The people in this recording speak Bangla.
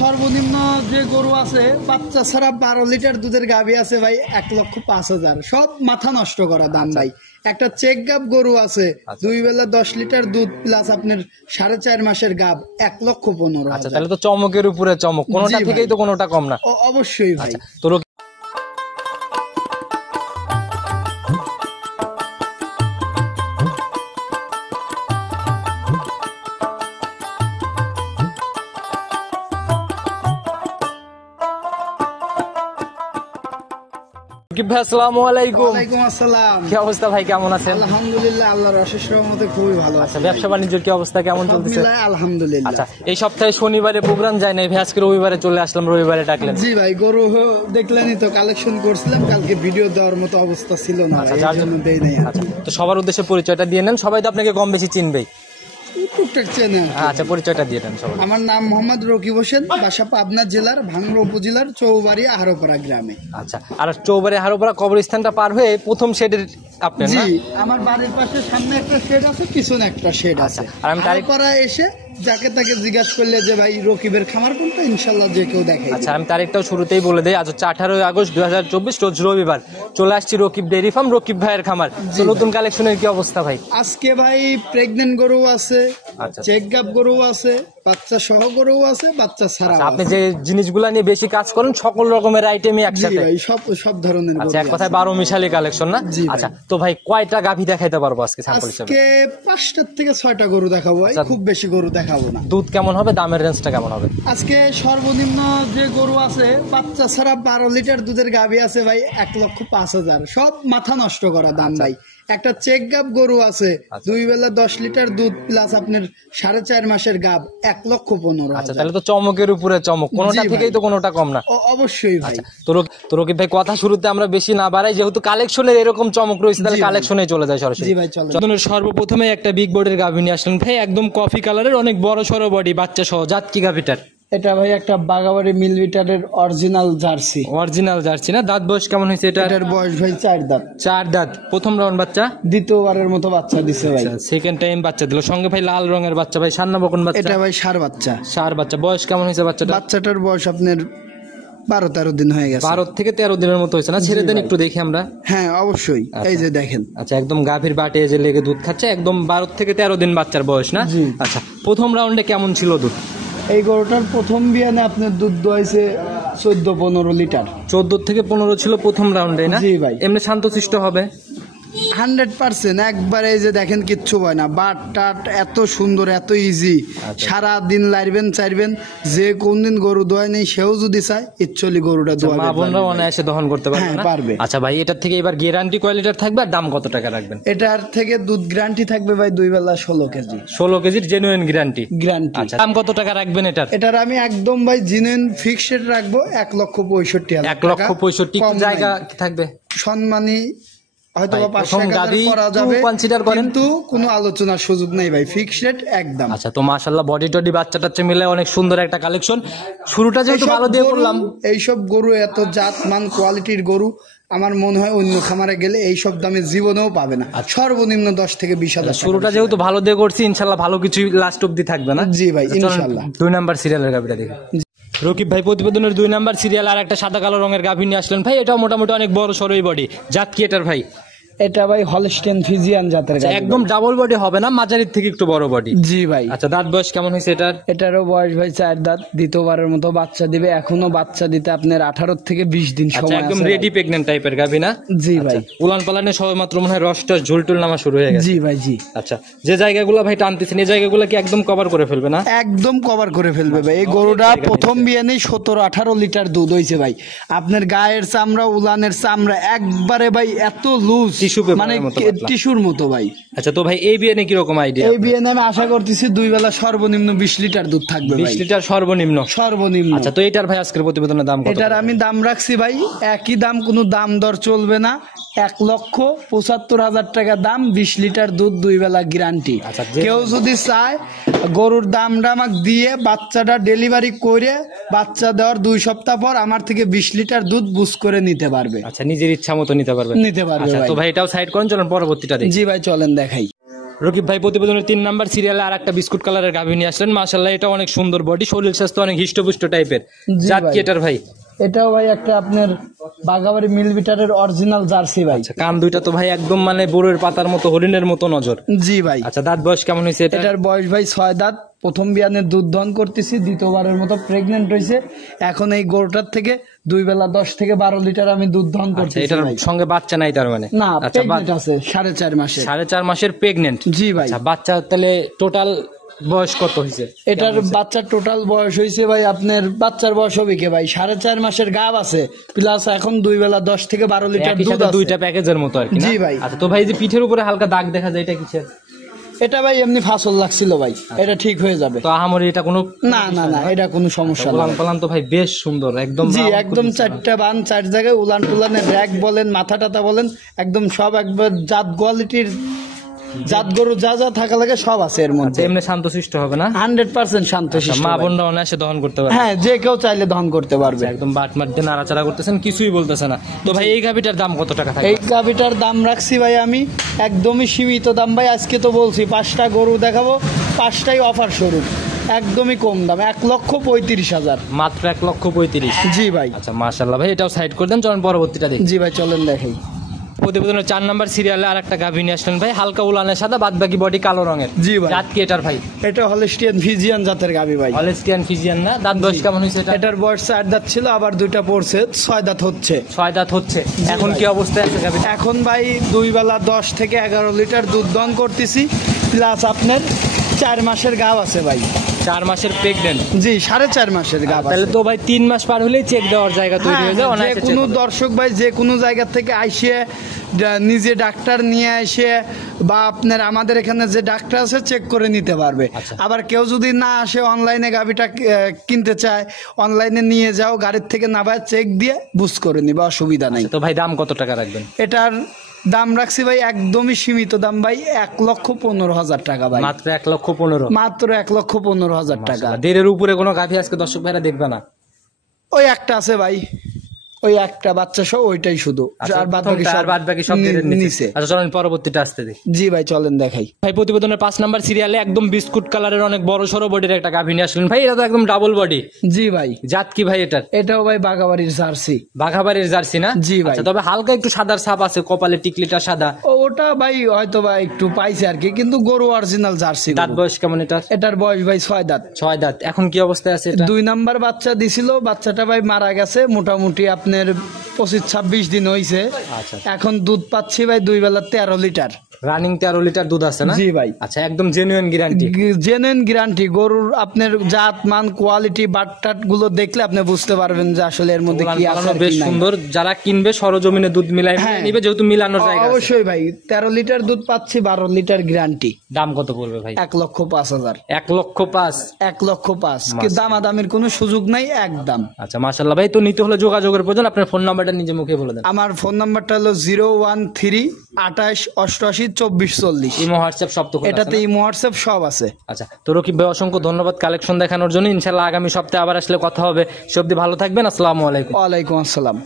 সর্বনিম্ন যে গরু আছে বাচ্চা ছাড়া 12 লিটার দুধের গাভী আছে ভাই 1,05,000, সব মাথা নষ্ট করা দাম ভাই। একটা চেক গাব গরু আছে 2 বেলা 10 লিটার দুধ প্লাস আপনার 4.5 মাসের গাব 1,15,000। আচ্ছা, তাহলে তো চমকের উপরে চমক, কোনোটা থেকেই তো কোনোটা কম না। অবশ্যই ভাই। তো আসসালামু আলাইকুম। ওয়ালাইকুম আসসালাম। কি অবস্থা ভাই, কেমন আছেন? আলহামদুলিল্লাহ, আল্লাহর অশেষ রহমতে খুবই ভালো আছি। আচ্ছা, ব্যবসা বাণিজ্যের কি অবস্থা, কেমন চলতেছে? আলহামদুলিল্লাহ। আচ্ছা, এই সপ্তাহে শনিবারে প্রোগ্রাম যায় নাই ভাই, আজকে রবিবারে চলে আসলাম, রবিবারে ডাকলেন? জি ভাই, গরু দেখলেনই তো, কালেকশন করছিলাম, কালকে ভিডিও দেওয়ার মতো অবস্থা ছিল না, যার জন্য দেই নাই। আচ্ছা, তো সবার উদ্দেশ্যে পরিচয়টা দিয়ে নেন, সবাই তো আপনাকে কম বেশি চিনবেই। আচ্ছা, পরিচয়টা দিয়ে দেন সবাই। আমার নাম মোহাম্মদ রকিব হোসেন, বাসা পাবনা জেলার ভাঙ্গুড়া উপজেলার চৌবাড়ি আহারোপাড়া গ্রামে। আচ্ছা, আর চৌবাড়ি আহারোপাড়া কবরস্থানটা পার হয়ে প্রথম শেডের আপনি? জি, আমার বাড়ির পাশে সামনে একটা শেড আছে, পিছনে একটা শেড আছে। আর আমি আহারোপাড়া এসে যাকে তাকে জিজ্ঞাসা করলে যে ভাই রকিবের খামার কোনটা, ইনশাল্লাহ যে কেউ দেখে। আচ্ছা, আমি তারিখটাও শুরুতেই বলে দেই, আজ হচ্ছে 18 আগস্ট 2024, রোজ রবিবার। চলে আসছি রকিব ডেইরি ফার্ম, রকিব ভাইয়ের খামার। তো নতুন কালেকশনের কি অবস্থা ভাই? আজকে ভাই প্রেগনেন্ট গরু আছে, চেক গাব গরু আছে, বাচ্চা সহ গরু আছে, বাচ্চা ছাড়া। আপনি যে জিনিসগুলা নিয়ে বেশি কাজ করেন সকল রকমের আইটেমই একসাথে? সব ধরনের। আচ্ছা, এক কথায় 12 মিশালি কালেকশন না? আচ্ছা, তো ভাই কয়টা গাভী দেখাইতে পারবো আজকে স্যাম্পল হিসেবে? আজকে 5টা থেকে 6টা গরু দেখাবো ভাই, খুব বেশি গরু দেখাবো না। দুধ কেমন হবে, দামের রেঞ্জটা কেমন হবে? আজকে সর্বনিম্ন যে গরু আছে বাচ্চা ছাড়া 12 লিটার দুধের গাভী আছে ভাই 1,05,000, সব মাথা নষ্ট করা দাম ভাই। একটা চেক গাব গরু আছে 2 বেলা 10 লিটার দুধ প্লাস আপনার 4.5 মাসের গাব 1,15,000। আচ্ছা, তাহলে তো চমকের উপরে চমক, কোনোটা থেকেই তো কোনোটা কম না। অবশ্যই ভাই। তো রকিব ভাই, কথা শুরুতে আমরা বেশি না বাড়াই, যেহেতু কালেকশনের এরকম চমক রয়েছে, তাহলে কালেকশনে চলে যায় সরাসরি। জি ভাই, চলো। সর্বপ্রথমে একটা বিগ বোর্ডের গাভী নিয়ে আসলেন ভাই, একদম কফি কালারের, অনেক বড় সড়ো বডি, বাচ্চা সহ। জাত কি গাভীটার? এটা ভাই একটা Bagabari মিলভিটারের original jersey. Original jersey না? দাঁত বয়স কেমন হয়েছে এটা? এটার বয়স ভাই 4 দাঁত। 4 দাঁত। প্রথম রাউন্ড বাচ্চা, দ্বিতীয়বারের মতো বাচ্চা দিছে ভাই। সেকেন্ড টাইম বাচ্চা দিল। সঙ্গে ভাই লাল রঙের বাচ্চা ভাই, সান্না বকন বাচ্চা। এটা ভাই ষাঁড় বাচ্চা। ষাঁড় বাচ্চা। বয়স কেমন হয়েছে বাচ্চাটা? বাচ্চাটার বয়স আপনার 12-13 দিন হয়ে গেছে। 12 থেকে 13 দিনের মতো হয়েছে না? ছেড়ে দেন একটু দেখি আমরা। হ্যাঁ অবশ্যই, এই যে দেখেন। আচ্ছা, একদম গাভীর বাটে যে লেগে দুধ খাচ্ছে, একদম 12 থেকে 13 দিন বাচ্চার বয়স না? আচ্ছা, প্রথম রাউন্ডে কেমন ছিল দুধ? এই গরুটার প্রথম বিয়ানে আপনার দুধ দোয়াইছে 14-15 লিটার। 14 থেকে 15 ছিল প্রথম রাউন্ডে না? জি ভাই। এমনি শান্তশিষ্ট হবে 100%, একবারে। এই যে দেখেন, কিচ্ছু হয় না, বাট টাট এত সুন্দর, এত ইজি। সারা দিন লাইবেন চাইবেন, যে কোন দিন গরু দোয় নেই সেও যদি চায় ইচ্ছলি গরুটা দোয়াবে। মা বোনরা অনায়াসে দহন করতে পারবে না? পারবে। আচ্ছা ভাই, এটার থেকে এবার গ্যারান্টি কোয়ালিটির থাকবে, আর দাম কত টাকা রাখবেন? এটার থেকে দুধ গ্যারান্টি থাকবে ভাই 2 বেলা 16 কেজি। 16 কেজির জেনুইন গ্যারান্টি? গ্যারান্টি। আচ্ছা, দাম কত টাকা রাখবেন এটার? এটার আমি একদম ভাই জেনুইন ফিক্সড রাখবো 1,65,000। 1,65,000 জায়গা থাকবে সম্মানী, হয়তো 5-1,000 করা যাবে, কিন্তু কোনো আলোচনার সুযোগ নেই ভাই, ফিক্সড রেট একদম। আচ্ছা, তো মাশাআল্লাহ বডি টডি বাচ্চা টাচ্চা মিলে অনেক সুন্দর একটা কালেকশন। শুরুটা যেহেতু ভালো দিয়ে করলাম, এইসব গরু এত জাত মান কোয়ালিটির গরু আমার মনে হয় অন্য খামারে গেলে এইসব দামে জীবনেও পাবে না। সর্বনিম্ন 10 থেকে 20,000। শুরুটা যেহেতু ভালো দিয়ে করছি, ইনশাল্লাহ ভালো কিছু লাস্ট অব্দি থাকবে না? জি ভাই, ইনশাল্লাহ। 2 নাম্বার সিরিয়ালের গাভিটা দেখি। রকিব ভাই, প্রতিবেদনের 2 নাম্বার সিরিয়াল আর একটা সাদা কালো রঙের গাভী নিয়ে আসলেন ভাই। এটাও মোটামুটি অনেক বড় সরই বডি। জাত কি এটার ভাই? এটা ভাই হলস্টেইন ফ্রিজিয়ান জাতের গাভী। একদম ডাবল বডি হবে না, মাঝারির থেকে একটু বড় বডি। জি ভাই। আচ্ছা, দাঁত বয়স কেমন হয়েছে এটার? এটারও বয়স ভাই 4 দাঁত, দ্বিতীয়বারের মতো বাচ্চা দিবে। এখনো বাচ্চা দিতে আপনার 18 থেকে 20 দিন সময় আছে। একদম রেডি প্রেগন্যান্ট টাইপের গাভী না? জি ভাই। উলান পালানে সবে মাত্র মনে হয় রসটা ঝুলটুল নামা শুরু হয়ে গেছে। জি ভাই, জি। আচ্ছা, যে জায়গাগুলো ভাই টানতেছেন এই জায়গাগুলো কি একদম কভার করে ফেলবে না? একদম কভার করে ফেলবে ভাই। এই গরুটা প্রথম বিয়ানেই 17-18 লিটার দুধ হয়েছে ভাই। আপনার গায়ের চামড়া, উলানের চামড়া একবারে ভাই এত লুজ, মানে টিস্যুর মতো ভাই। আচ্ছা, তো ভাই এই বিয়ানে কি রকম আইডিয়া? এই বিয়ানে আমি আশা করতেছি 2 বেলা সর্বনিম্ন 20 লিটার দুধ থাকবে। 20 লিটার সর্বনিম্ন? সর্বনিম্ন। আচ্ছা, তো এটার ভাই আজকের প্রতিবেদনের দাম কত? এটার আমি দাম রাখছি ভাই একই দাম, কোনো দাম দর চলবে না। 1,75,000 টাকা দাম, 20 লিটার দুধ, 2 বেলা গ্যারান্টি। কেউ যদি চায় গরুর দামটা আমাকে দিয়ে বাচ্চাটা ডেলিভারি করে বাচ্চা দেওয়ার 2 সপ্তাহ পর আমার থেকে 20 লিটার দুধ বুঝ করে নিতে পারবে। আচ্ছা, নিজের ইচ্ছা মতো নিতে পারবে? নিতে পারবে। তো ভাই এটাও সাইড করেন, চলেন পরবর্তীটা দেখি। জি ভাই, চলেন দেখাই। রকিব ভাই প্রতিবেদনের 3 নাম্বার সিরিয়ালে আর একটা বিস্কুট কালারের গাভী নিয়ে আসলেন, মাশাআল্লাহ এটা অনেক সুন্দর বডি, শরীর স্বাস্থ্য অনেক হিষ্টপুষ্ট টাইপের। জি জাত ভাই। কি এটার ভাই? এটাও ভাই একটা আপনার বাগাবাড়ি মিল বিটারের অরিজিনাল জার্সি ভাই। আচ্ছা, কান দুইটা তো ভাই একদম মানে বড়ের পাতার মতো, হরিণের মতো নজর। জি ভাই। আচ্ছা, দাঁত বয়স কেমন হয়েছে এটা? এটার বয়স ভাই 6 দাঁত। প্রথম বিয়ানের দুধ দহন করতেছি, দ্বিতীয়বারের মতো প্রেগনেন্ট হয়েছে। এখন এই গরুটার থেকে 2 বেলা 10 থেকে 12 লিটার আমি দুধ দহন আচ্ছা, করতেছি এটার ভাই। সঙ্গে বাচ্চা নাই তার মানে? না, আচ্ছা, প্রেগনেন্ট আছে 4.5 মাসে। 4.5 মাসের প্রেগনেন্ট। জি ভাই। আচ্ছা, বাচ্চা তাহলে টোটাল বয়স কত হয়েছে এটার বাচ্চার টোটাল বয়স হয়েছে ভাই আপনার, বাচ্চার বয়স হবে কি ভাই 4.5 মাসের গাব আছে, প্লাস এখন 2 বেলা 10 থেকে 12 লিটার একই দুধ সাথে আছে। দুইটা প্যাকেজের মতো আর কি না? জি ভাই। আচ্ছা, তো ভাই যে পিঠের উপরে হালকা দাগ দেখা যায়, এটা কিসের? এটা ভাই এমনি ফাসল লাগছিল ভাই, এটা ঠিক হয়ে যাবে। তো আহামরি এটা কোনো না না না, এটা কোনো সমস্যা না। উলান পালান তো ভাই বেশ সুন্দর একদম। জি একদম 4টা বান 4 জায়গায় উলান টুলানের র‍্যাক বলেন, মাথা টাথা বলেন, একদম সব একবার জাত কোয়ালিটির, জাত গরু যা যা থাকা লাগে সব আছে এর মধ্যে। এমনি শান্তশিষ্ট হবে না? 100% শান্তশিষ্ট মা ভাই। বোনরা অনায়াসে দহন করতে পারবে। হ্যাঁ, যে কেউ চাইলে দহন করতে পারবে। একদম বাট মাট দিয়ে নাড়াচাড়া করতেছেন, কিছুই বলতেছে না। তো ভাই এই গাভিটার দাম কত টাকা এই থাকবে? গাভিটার দাম রাখছি ভাই আমি একদমই সীমিত দাম ভাই। আজকে তো বলছি 5টা গরু দেখাবো, 5টাই অফার স্বরূপ, একদমই কম দাম, 1,35,000। মাত্র 1,35,000। জি ভাই। আচ্ছা, মাশাআল্লাহ ভাই, এটাও সাইড করে দেন, চলুন পরবর্তীটা দেখি। জি ভাই, চলেন দেখাই। প্রতিবেদনের 4 নাম্বার সিরিয়ালে আর একটা গাভী নিয়ে আসলেন ভাই, হালকা উলানের সাদা, বাদ বাকি বডি কালো রঙের। জি ভাই। জাত কি এটার ভাই? এটা হলস্টিয়ান ফিজিয়ান জাতের গাভি ভাই। হলস্টিয়ান ফিজিয়ান না? দাঁত বয়স কেমন হয়েছে এটা? এটার বয়স 4 দাঁত ছিল, আবার 2টা পড়ছে, 6 দাঁত হচ্ছে। 6 দাঁত হচ্ছে। এখন ভাই। কি অবস্থায় আছে গাভী? এখন ভাই 2 বেলা 10 থেকে 11 লিটার দুধ দহন করতেছি, প্লাস আপনার 4 মাসের গাব আছে ভাই। 4 মাসের প্রেগনেন্ট। জি, 4.5 মাসের গাব তাহলে আছে। তো ভাই 3 মাস পার হলেই চেক দেওয়ার জায়গা তৈরি হয়ে যায়, যে অনায়াসে check কোনো হবে। দর্শক ভাই যে কোনো জায়গা থেকে আইসে নিজে ডাক্তার নিয়ে এসে বা আপনার আমাদের এখানে যে ডাক্তার আছে চেক করে নিতে পারবে। আচ্ছা। আবার কেউ যদি না আসে, অনলাইনে গাভিটা কিনতে চায়, অনলাইনে নিয়ে যাও, গাড়ির থেকে নামায় চেক দিয়ে বুঝ করে নিবে, অসুবিধা নাই। তো ভাই দাম কত টাকা রাখবেন? এটার দাম রাখছি ভাই একদমই সীমিত দাম ভাই, 1,15,000 টাকা ভাই। মাত্র 1,15,000। মাত্র 1,15,000 টাকা। দেড়ের উপরে কোনো গাভী আজকে দর্শক ভাইরা দেখবে না। ওই একটা আছে ভাই, ওই একটা বাচ্চা সহ ওইটাই শুধু, আচ্ছা, আর বাদ প্রথমটা আর বাদ বাকি সব দেড়ের নিচে। আচ্ছা, চলেন পরবর্তীটা আসতে দেখি। জি ভাই, চলেন দেখাই। ভাই প্রতিবেদনের 5 নাম্বার সিরিয়ালে একদম বিস্কুট কালারের অনেক বড় সড়ো বডির একটা গাভী নিয়ে আসলেন ভাই, এটা তো একদম ডাবল বডি। জি ভাই। জাত কি ভাই এটার? এটাও ভাই বাগাবাড়ির জার্সি। বাঘাবাড়ির জার্সি না? জি ভাই। আচ্ছা, তবে হালকা একটু সাদার ছাপ আছে, কপালে টিকলিটা সাদা। ওটা ভাই হয়তো ভাই একটু পাইছে আর কি, কিন্তু গরু অরিজিনাল জার্সি। দাঁত বয়স কেমন এটার? এটার বয়স ভাই 6 দাঁত। 6 দাঁত। এখন কি অবস্থায় আছে এটা? 2 নাম্বার বাচ্চা দিছিল, বাচ্চাটা ভাই মারা গেছে, মোটামুটি আপনার 25-26 দিন হয়েছে। আচ্ছা। এখন দুধ পাচ্ছি ভাই 2 বেলা 13 লিটার। রানিং 13 লিটার দুধ আছে না? জি ভাই। আচ্ছা, একদম জেনুইন গ্যারান্টি। Genuine guarantee. গরুর আপনার জাত মান কোয়ালিটি বাটটাট গুলো দেখলে আপনি বুঝতে পারবেন যে আসলে এর মধ্যে কি আছে আর বেশ কি নাই। সুন্দর। যারা কিনবে সরজমিনে দুধ মিলাই হ্যাঁ। নিবে, যেহেতু মিলানোর জায়গা আছে। অবশ্যই ভাই, 13 লিটার দুধ পাচ্ছি, 12 লিটার গ্যারান্টি। দাম কত পড়বে ভাই? 1,05,000। 1,05,000। 1,05,000 কি দামাদামির কোনো সুযোগ নাই, একদম। আচ্ছা, মাশাআল্লাহ ভাই, তো নিতে হলে যোগাযোগের প্রয়োজন। আপনার ফোন নাম্বারটা নিজে মুখে বলে দেন। আমার ফোন নাম্বারটা হলো 013 28 88 24 40। ইমো হোয়াটসঅ্যাপ সব তো খোলা আছে এটাতে না? ইমো হোয়াটসঅ্যাপ সব আছে। আচ্ছা, তো রকিব ভাই অসংখ্য ধন্যবাদ কালেকশন দেখানোর জন্য। ইনশাআল্লাহ আগামী সপ্তাহে আবার আসলে কথা হবে। সে অবধি ভালো থাকবেন। আসসালামু আলাইকুম। ওয়ালাইকুম আসসালাম।